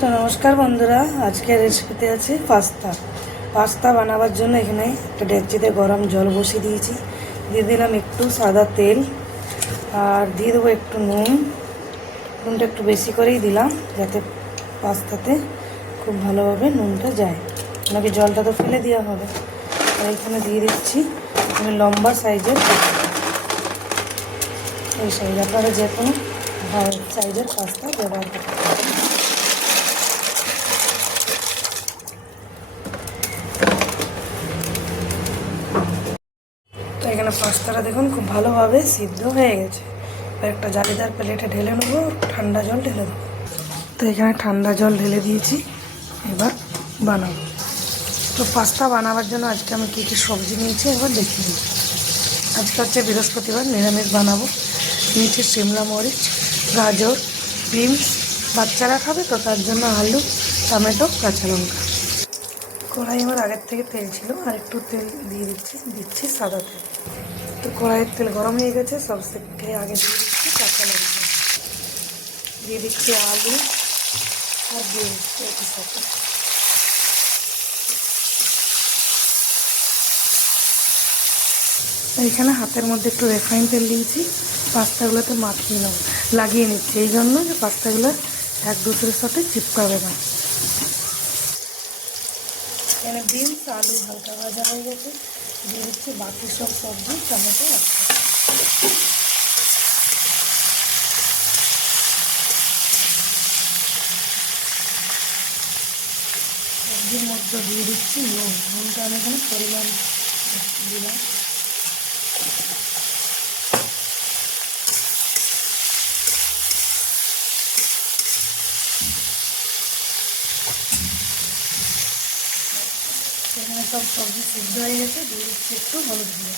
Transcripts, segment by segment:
তো নমস্কার বন্ধুরা, আজকের রেসিপিতে আছে পাস্তা বানাবার জন্য এখানে একটা ডেকচিতে গরম জল বসিয়ে দিয়েছি। দিয়ে দিলাম একটু সাদা তেল, আর দিয়ে দেবো একটু নুনটা একটু বেশি করেই দিলাম, যাতে পাস্তাতে খুব ভালোভাবে নুনটা যায়। নাকি জলটা তো ফেলে দেওয়া হবে। আর এখানে দিয়ে দিচ্ছি আমি লম্বা সাইজের এই সাইজ, আপনারা যে কোনো সাইজের পাস্তা ব্যবহার করতে পারেন। তো এখানে পাস্তাটা দেখুন খুব ভালোভাবে সিদ্ধ হয়ে গেছে। একটা জালিদার প্লেটে ঢেলে নেবো, ঠান্ডা জল ঢেলে দেবো। তো এখানে ঠান্ডা জল ঢেলে দিয়েছি, এবার বানাবো। তো পাস্তা বানাবার জন্য আজকে আমি কী কী সবজি নিয়েছি এবার দেখে নিই। আজকে হচ্ছে বৃহস্পতিবার, নিরামিষ বানাবো। নিয়েছি শিমলা মরিচ, গাজর, বিনস, বাচ্চারা খাবে তো তার জন্য আলু, টমেটো, কাঁচা লঙ্কা। কড়াই আমার আগের থেকে তেল ছিল, আর একটু তেল দিয়ে দিচ্ছি সাদা তেল। তো কড়াইয়ের তেল গরম হয়ে গেছে, সব থেকে আগে দিয়ে দিচ্ছি কাঁচা লঙ্কা, দিয়ে দিচ্ছি আলু আর বিনস একই সাথে। এইখানে হাতের মধ্যে একটু রিফাইন তেল দিয়েছি, পাস্তাগুলোতে লাগিয়ে নিচ্ছি, এই জন্য যে পাস্তাগুলো এক দুসরের সাথে চিপকাবে না। এখানে বিনস আলু হালকা ভাজা হয়ে গেছে, দিয়ে দিচ্ছি বাকি সব সবজি, টমেটো সবজির মধ্যে দিয়ে দিচ্ছি নুনটা আমি এখানে পরিমাণ দিলাম। এখানে সব সবজি সিদ্ধ হয়ে গেছে, দিয়ে দিচ্ছি একটু হলুদ দিয়ে।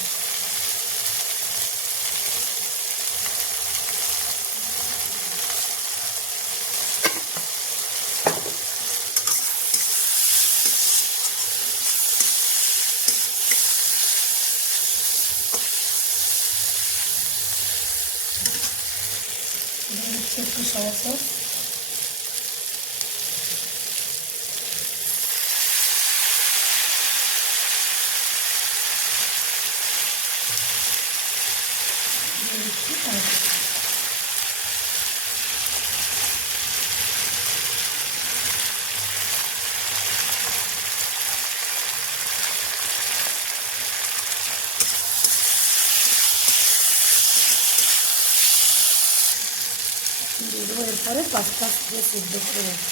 দিয়ে দিচ্ছি একটু সয়া সস, দিয়ে দিচ্ছি টমেটো। দিয়ে দেবো, এরপরে পাস্তা দিয়ে সিদ্ধ করে দেবো।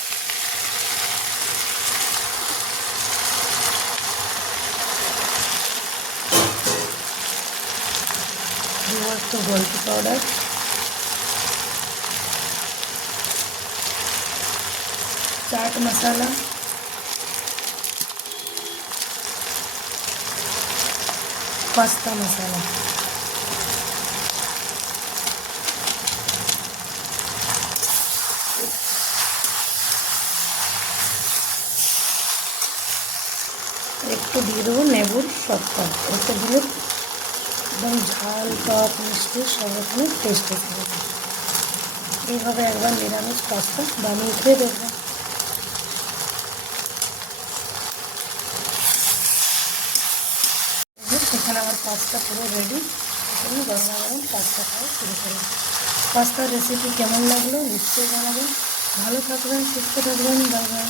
দেবো একটু হলদি পাউডার, চাট মশলা, পাস্তা মশলা, একটু দিয়ে দেবো লেবুর শর্করা। এটা দিলে একদম ঝাল টক মিষ্টি সব রকমের টেস্ট এসে যাবে। এইভাবে একবার নিরামিষ পাস্তা বানিয়ে খেয়ে দেখবেন। এখানে আমার পাস্তা পুরো রেডি। এখন গরম গরম পাস্তা খাওয়া শুরু করুন। পাস্তার রেসিপি কেমন লাগলো নিশ্চয়ই জানাবেন। ভালো থাকবেন, সুস্থ থাকবেন, বাই বাই।